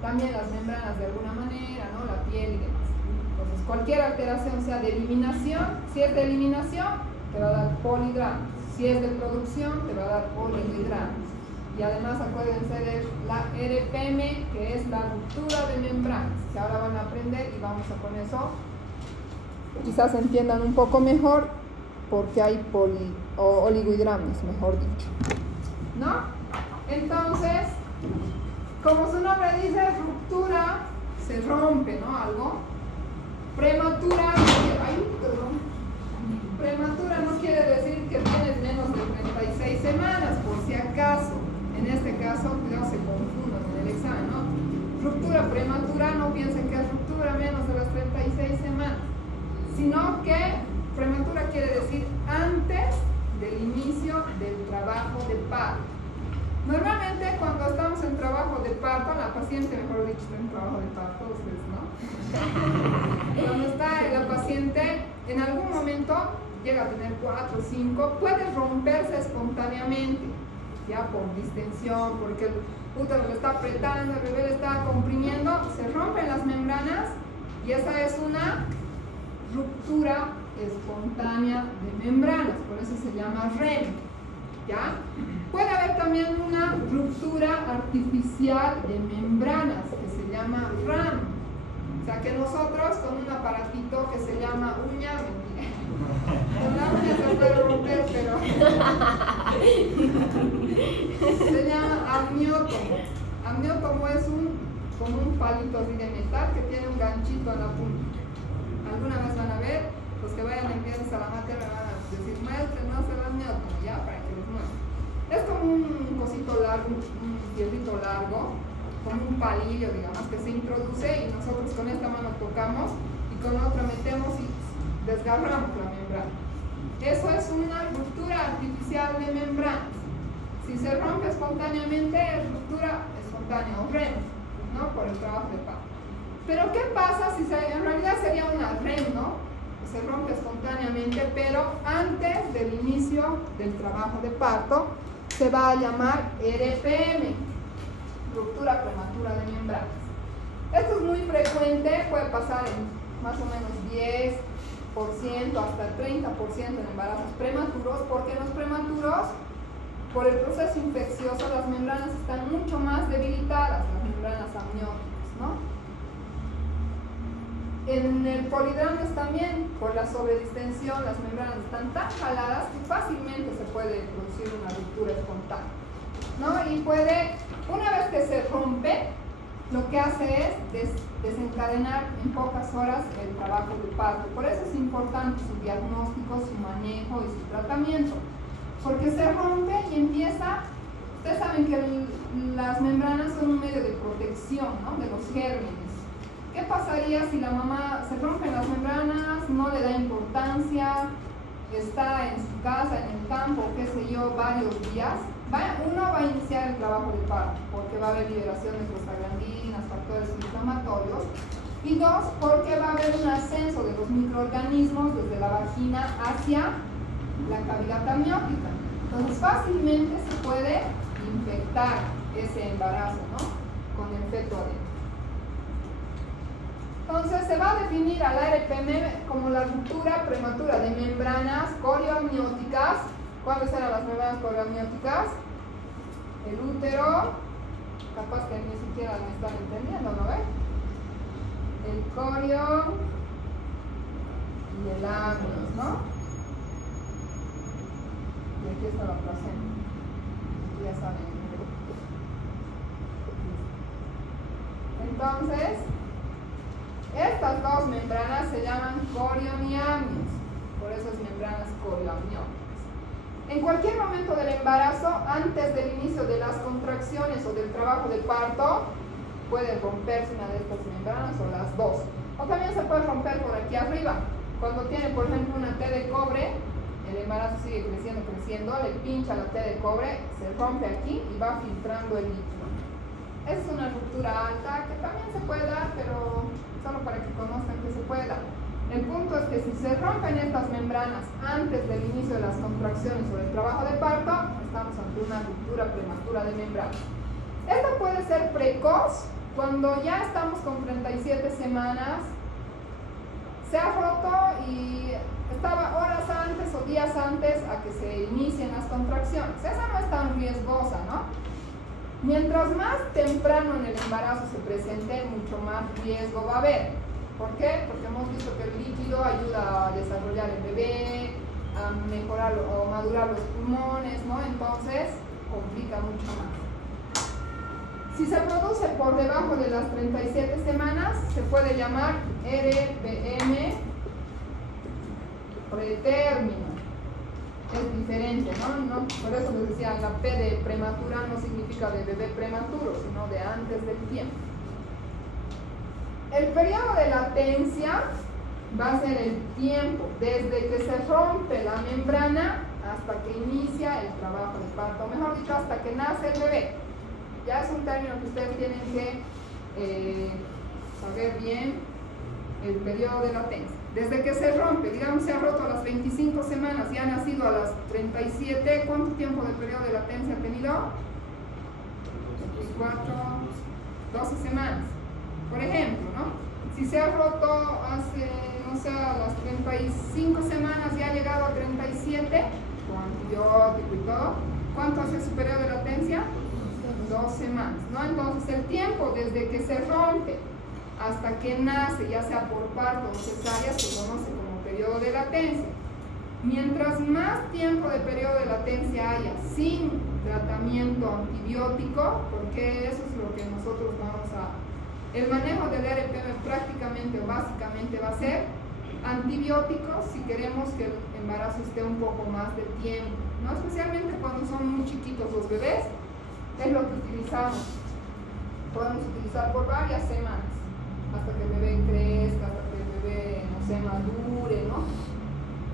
también las membranas de alguna manera, ¿no? La piel y demás. Entonces, cualquier alteración, sea de eliminación, si es de eliminación, te va a dar poligramos. Si es de producción, te va a dar oligohidramias. Y además acuérdense de la RPM, que es la ruptura de membranas, que ahora van a aprender y vamos a con eso quizás entiendan un poco mejor porque hay oligohidramias, mejor dicho, ¿no? Entonces, como su nombre dice, ruptura, se rompe, ¿no? Algo. Prematura, prematura no quiere decir que tienes menos de 36 semanas, por si acaso. En este caso, cuidado, se confunden en el examen, ¿no? Ruptura prematura, no piensen que es ruptura menos de las 36 semanas, sino que prematura quiere decir antes del inicio del trabajo de parto. Normalmente cuando estamos en trabajo de parto, la paciente, mejor dicho, está en trabajo de parto, ustedes, ¿no? Cuando está la paciente, en algún momento llega a tener 4 o 5, puede romperse espontáneamente, ya por distensión, porque el útero lo está apretando, el bebé le está comprimiendo, se rompen las membranas y esa es una ruptura espontánea de membranas, por eso se llama REM, ¿ya? Puede haber también una ruptura artificial de membranas que se llama RAM, o sea que nosotros con un aparatito que se llama uña, mentira, con la uña se puede romper, pero se llama amniótomo. Amniótomo es como un palito así de metal que tiene un ganchito en la punta. Alguna vez van a ver, los que vayan en viernes a la materia van a decir, maestra, no se las amniótomo, ya, para que los muestren. Es como un cosito largo, un fierrito largo, como un palillo, digamos, que se introduce y nosotros con esta mano tocamos y con otra metemos y desgarramos la membrana. Eso es una ruptura artificial de membranas. Si se rompe espontáneamente, es ruptura espontánea o REM, ¿no? Por el trabajo de parto. Pero ¿qué pasa si en realidad sería una REM, ¿no? Se rompe espontáneamente, pero antes del inicio del trabajo de parto se va a llamar RPM, ruptura prematura de membranas. Esto es muy frecuente, puede pasar en más o menos 10% hasta el 30% en embarazos prematuros, porque en los prematuros, por el proceso infeccioso, las membranas están mucho más debilitadas, las membranas amnióticas, ¿no? En el poligramias también, por la sobredistensión, las membranas están tan jaladas que fácilmente se puede producir una ruptura espontánea, ¿no? Y una vez que se rompe, lo que hace es desencadenar en pocas horas el trabajo de parto. Por eso es importante su diagnóstico, su manejo y su tratamiento, porque se rompe y empieza. Ustedes saben que las membranas son un medio de protección, ¿no? De los gérmenes. ¿Qué pasaría si la mamá se rompen las membranas, no le da importancia, está en su casa, en el campo, qué sé yo, varios días? Uno va a iniciar el trabajo de parto, porque va a haber liberación de prostaglandinas, factores inflamatorios, y dos, porque va a haber un ascenso de los microorganismos desde la vagina hacia la cavidad amniótica. Entonces fácilmente se puede infectar ese embarazo, ¿no? Con el feto adentro. Entonces se va a definir al ARPM como la ruptura prematura de membranas corioamnióticas. ¿Cuáles eran las membranas corioamnióticas? El útero, capaz que ni siquiera me están entendiendo, ¿no ven? El corio y el amnios, ¿no? Y aquí está la placenta. Ya saben. Entonces, estas dos membranas se llaman corion y amnios. Por eso es membranas corioamnióticas. En cualquier momento del embarazo, antes del inicio de las contracciones o del trabajo de parto, puede romperse una de estas membranas o las dos. O también se puede romper por aquí arriba. Cuando tiene, por ejemplo, una T de cobre, el embarazo sigue creciendo, le pincha la T de cobre, se rompe aquí y va filtrando el líquido. Es una ruptura alta que también se puede dar, pero solo para que conozcan que se puede dar. El punto es que si se rompen estas membranas antes del inicio de las contracciones o del trabajo de parto, estamos ante una ruptura prematura de membranas. Esta puede ser precoz cuando ya estamos con 37 semanas, se ha roto y estaba horas antes o días antes a que se inicien las contracciones. Esa no es tan riesgosa, ¿no? Mientras más temprano en el embarazo se presente, mucho más riesgo va a haber. ¿Por qué? Porque hemos visto que el líquido ayuda a desarrollar el bebé, a mejorar o madurar los pulmones, ¿no? Entonces, complica mucho más. Si se produce por debajo de las 37 semanas, se puede llamar RPM pretérmino. Es diferente, ¿no? Por eso les decía, la P de prematura no significa de bebé prematuro, sino de antes del tiempo. El periodo de latencia va a ser el tiempo desde que se rompe la membrana hasta que inicia el trabajo de parto, mejor dicho, hasta que nace el bebé. Ya es un término que ustedes tienen que saber bien, el periodo de latencia. Desde que se rompe, digamos se ha roto a las 25 semanas y ha nacido a las 37, ¿cuánto tiempo de periodo de latencia ha tenido? 24, 12 semanas. Por ejemplo, ¿no? Si se ha roto hace, no sé, a las 35 semanas y ha llegado a 37, con antibiótico y todo, ¿cuánto hace su periodo de latencia? 2 semanas, ¿no? Entonces el tiempo desde que se rompe hasta que nace, ya sea por parto o cesárea, se conoce como periodo de latencia. Mientras más tiempo de periodo de latencia haya sin tratamiento antibiótico, porque eso es lo que nosotros vamos a... El manejo del RPM prácticamente o básicamente va a ser antibióticos si queremos que el embarazo esté un poco más de tiempo, ¿no? Especialmente cuando son muy chiquitos los bebés, es lo que utilizamos. Podemos utilizar por varias semanas, hasta que el bebé crezca, hasta que el bebé, no sé, madure, ¿no?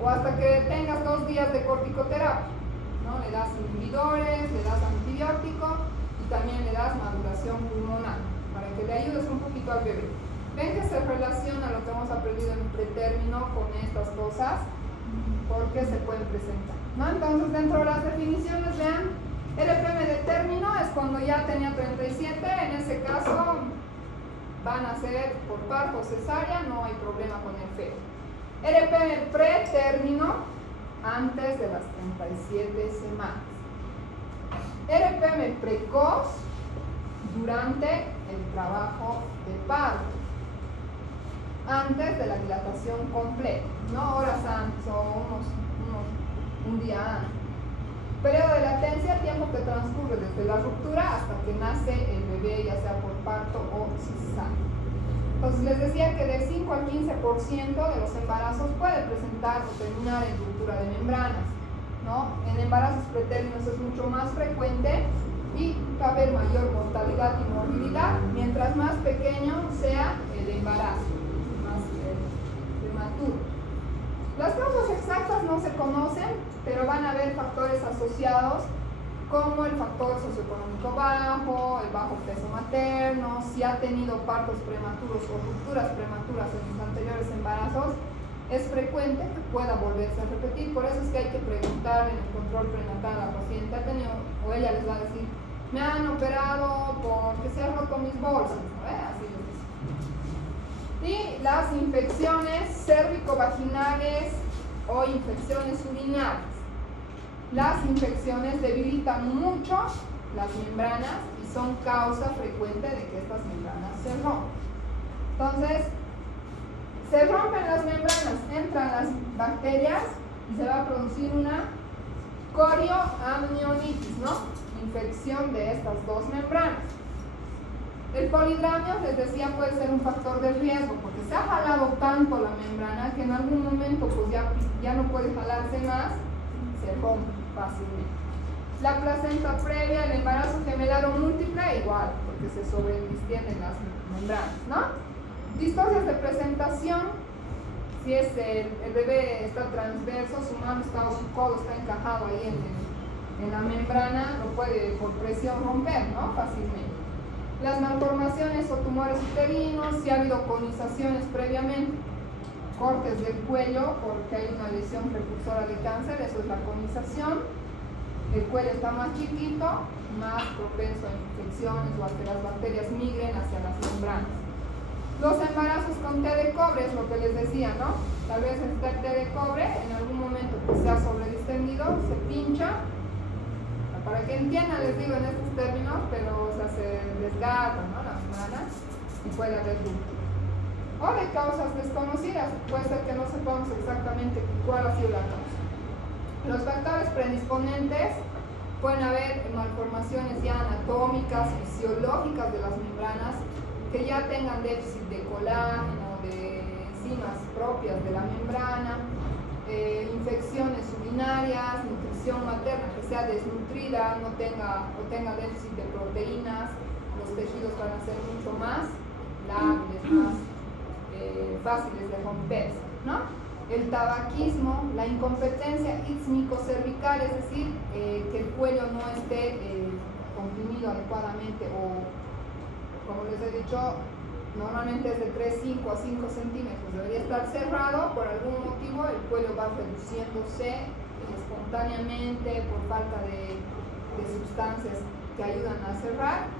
O hasta que tengas 2 días de corticoterapia, ¿no? Le das inhibidores, le das antibiótico y también le das maduración pulmonar, para que le ayudes un poquito al bebé. Ven que se relaciona lo que hemos aprendido en pretérmino con estas cosas, porque se pueden presentar, ¿no? Entonces, dentro de las definiciones, vean, RPM de término es cuando ya tenía 37, en ese caso van a ser por parto o cesárea, no hay problema con el feto. RPM pretérmino, antes de las 37 semanas. RPM precoz, durante el trabajo de parto, antes de la dilatación completa, no horas antes o un día antes. Periodo de latencia, tiempo que transcurre desde la ruptura hasta que nace el bebé, ya sea por parto o cesárea. Entonces les decía que del 5 al 15% de los embarazos puede presentar o terminar en ruptura de membranas, ¿no? En embarazos pretérminos es mucho más frecuente y va a haber mayor mortalidad y morbilidad mientras más pequeño sea el embarazo, más prematuro. Las causas exactas no se conocen, pero van a haber factores asociados como el factor socioeconómico bajo, el bajo peso materno, si ha tenido partos prematuros o rupturas prematuras en sus anteriores embarazos. es frecuente que pueda volverse a repetir. Por eso es que hay que preguntar en el control prenatal a la paciente, ¿ha tenido? O ella les va a decir, me han operado porque se han roto mis bolsas, ¿no? Así les dice. Y las infecciones cérvico-vaginales o infecciones urinarias. Las infecciones debilitan mucho las membranas y son causa frecuente de que estas membranas se rompan. Entonces, se rompen las membranas, entran las bacterias y se va a producir una corioamnionitis, ¿no? Infección de estas dos membranas. El polidramio, les decía, puede ser un factor de riesgo porque se ha jalado tanto la membrana que en algún momento pues ya no puede jalarse más, se rompe fácilmente. La placenta previa, el embarazo gemelar o múltiple, igual, porque se sobreextienden las membranas, ¿no? Distorsias de presentación, si es el bebé está transverso, su mano está, su codo está encajado ahí en la membrana, lo puede por presión romper, ¿no? Fácilmente. Las malformaciones o tumores uterinos, si ha habido conizaciones previamente, cortes del cuello porque hay una lesión precursora de cáncer, eso es la conización. El cuello está más chiquito, más propenso a infecciones o a que las bacterias migren hacia las membranas. Los embarazos con té de cobre es lo que les decía, ¿no? Tal vez el té de cobre en algún momento pues se ha sobredistendido, se pincha, para que entiendan les digo en estos términos, pero o sea, se desgarra, ¿no? La membrana y puede haber ducto. O de causas desconocidas, puede ser que no sepamos exactamente cuál ha sido la causa. Los factores predisponentes, pueden haber malformaciones ya anatómicas, fisiológicas de las membranas, que ya tengan déficit de colágeno, de enzimas propias de la membrana, infecciones urinarias, nutrición materna que sea desnutrida, no tenga déficit de proteínas, los tejidos van a ser mucho más lábiles, más fáciles de romperse, ¿no? El tabaquismo, la incompetencia ixmico-cervical, es decir, que el cuello no esté comprimido adecuadamente o, como les he dicho, normalmente es de 3,5 a 5 centímetros, debería estar cerrado, por algún motivo el cuello va reduciéndose espontáneamente por falta de sustancias que ayudan a cerrar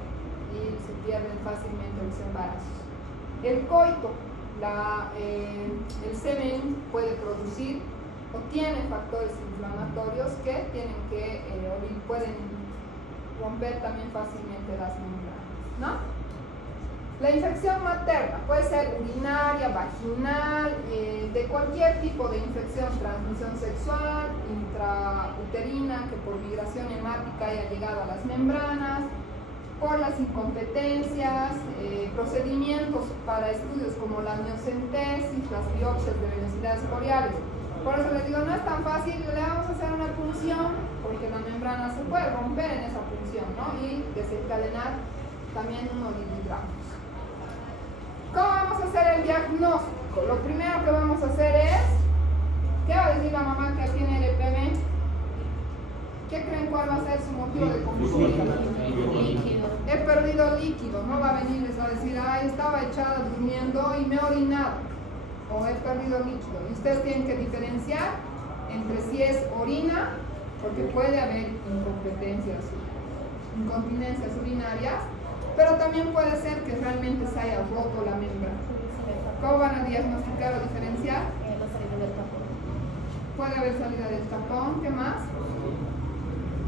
y se pierden fácilmente los embarazos. El coito, el semen puede producir o tiene factores inflamatorios que pueden romper también fácilmente las membranas, ¿no? La infección materna puede ser urinaria, vaginal, de cualquier tipo de infección, transmisión sexual, intrauterina, que por migración hemática haya llegado a las membranas, por las incompetencias, procedimientos para estudios como la amniocentesis, las biopsias de venosidades coriales. Por eso les digo, no es tan fácil, le vamos a hacer una punción, porque la membrana se puede romper en esa punción, ¿no? Y desencadenar también unos miligramos. ¿Cómo vamos a hacer el diagnóstico? Lo primero que vamos a hacer es, ¿qué va a decir la mamá que tiene LPM? ¿Qué creen cuál va a ser su motivo de confusión? Líquido. He perdido líquido, no va a venir y les va a decir, ay, estaba echada durmiendo y me he orinado, o he perdido líquido. Y ustedes tienen que diferenciar entre si es orina, porque puede haber incontinencias urinarias, pero también puede ser que realmente se haya roto la membrana. ¿Cómo van a diagnosticar o diferenciar? Puede haber salida del tapón. ¿Qué más?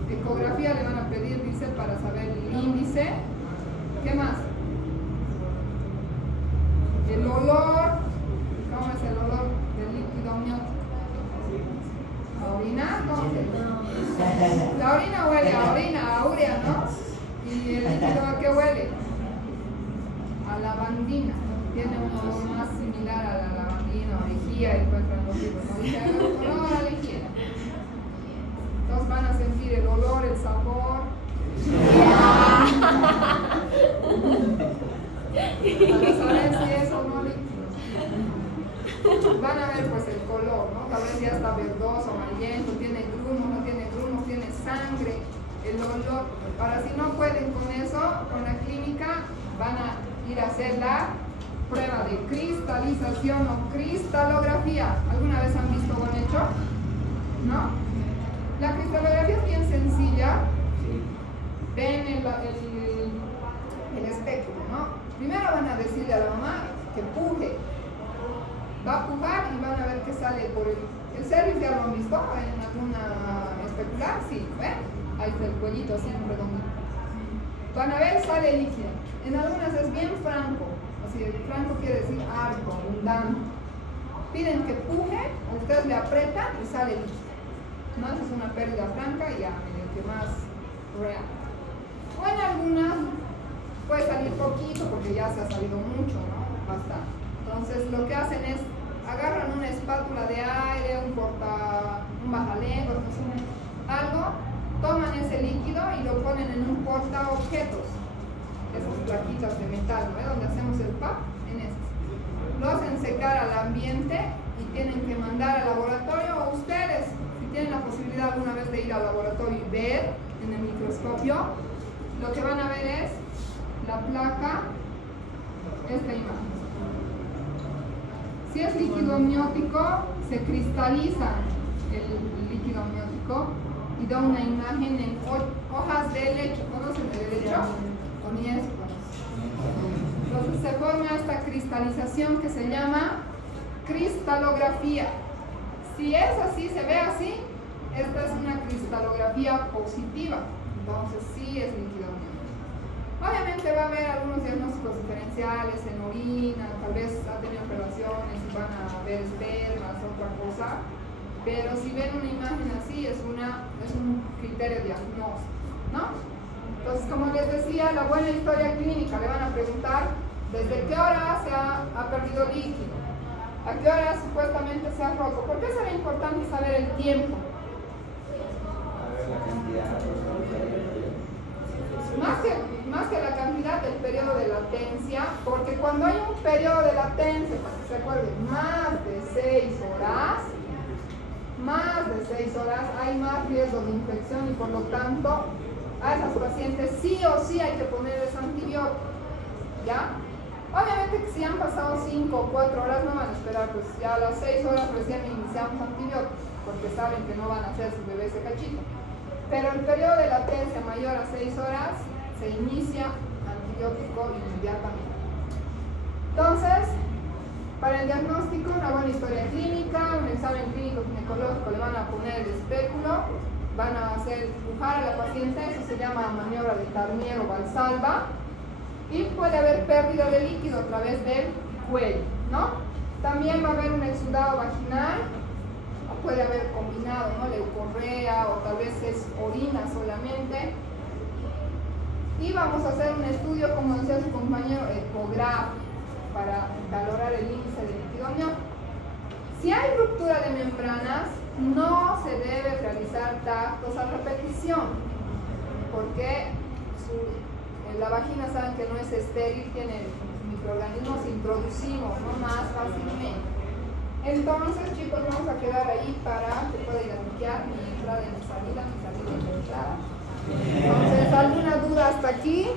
Ecografía le van a pedir, dice, para saber el índice. ¿Qué más? El olor. ¿Cómo es el olor del líquido amniótico? ¿La orina? ¿Cómo se? La orina huele a orina, a urea, ¿no? ¿Y el líquido a qué huele? A lavandina. Tiene un olor más similar a la lavandina o lejía, encuentran los libros, ¿no? Dice, olor a lejía. Entonces van a sentir el olor, el sabor. Para saber si es o no líquido. Van a ver pues el color, ¿no? Tal vez ya está verdoso, amarillento, tiene grumos, no tiene grumos, tiene sangre, el olor. Ahora si no pueden con eso, con la clínica, van a ir a hacer la prueba de cristalización o cristalografía. ¿Alguna vez han visto un hecho? ¿No? La cristalografía es bien sencilla. Ven el espectro, ¿no? Primero van a decirle a la mamá que puje. Va a pujar y van a ver qué sale por el cervix. ¿Ya lo han visto en alguna especular? Sí, ¿ven? Ahí está el cuellito así redondo. Van a ver, sale líquido. En algunas es bien franco. Así, franco quiere decir harto, abundante. Piden que puje, ustedes le apretan y sale líquido. ¿No? Esa es una pérdida franca y ya medio que más real. O en algunas puede salir poquito porque ya se ha salido mucho, ¿no? Bastante. Entonces lo que hacen es agarran una espátula de aire, un bajalenguas, no sé, algo, toman ese líquido y lo ponen en un portaobjetos, esas plaquitas de metal, ¿no? Donde hacemos el PAP, en este. Lo hacen secar al ambiente y tienen que mandar al laboratorio, o ustedes, si tienen la posibilidad alguna vez de ir al laboratorio y ver en el microscopio, lo que van a ver es la placa, esta imagen. Si es líquido amniótico, se cristaliza el líquido amniótico y da una imagen en hojas de helecho. ¿Conocen el helecho? Con eso. Entonces se forma esta cristalización que se llama cristalografía. Si es así, se ve así, esta es una cristalografía positiva. Entonces sí es líquido amniótico. Obviamente va a haber algunos diagnósticos diferenciales en orina, tal vez ha tenido relaciones y van a ver espermas, otra cosa, pero si ven una imagen así es un criterio diagnóstico, ¿no? Entonces, como les decía, la buena historia clínica, le van a preguntar desde qué hora se ha perdido líquido, a qué hora supuestamente se ha roto. ¿Por qué será importante saber el tiempo? A ver la cantidad, Más que la cantidad, del periodo de latencia, porque cuando hay un periodo de latencia, para que se acuerden, más de 6 horas, hay más riesgo de infección y por lo tanto a esas pacientes sí o sí hay que ponerles antibiótico, ¿ya? Obviamente que si han pasado 5 o 4 horas no van a esperar, pues ya a las 6 horas recién iniciamos antibióticos, porque saben que no van a hacer su bebé ese cachito. Pero el periodo de latencia mayor a 6 horas se inicia antibiótico inmediatamente. Entonces, para el diagnóstico, una buena historia clínica, un examen clínico ginecológico, le van a poner el espéculo, van a hacer pujar a la paciente, eso se llama maniobra de Tarnier o Valsalva, y puede haber pérdida de líquido a través del cuello, ¿no? También va a haber un exudado vaginal, o puede haber combinado, ¿no? Leucorrea, o tal vez es orina solamente. Y vamos a hacer un estudio, como decía su compañero, ecográfico, para valorar el índice de líquido amniótico. Si hay ruptura de membranas, no se debe realizar tactos a repetición, porque la vagina, saben que no es estéril, tiene microorganismos, introducimos, ¿no? Más fácilmente. Entonces, chicos, vamos a quedar ahí para que pueda identificar mi entrada y mi salida y mi entrada. Entonces, ¿alguna duda hasta aquí?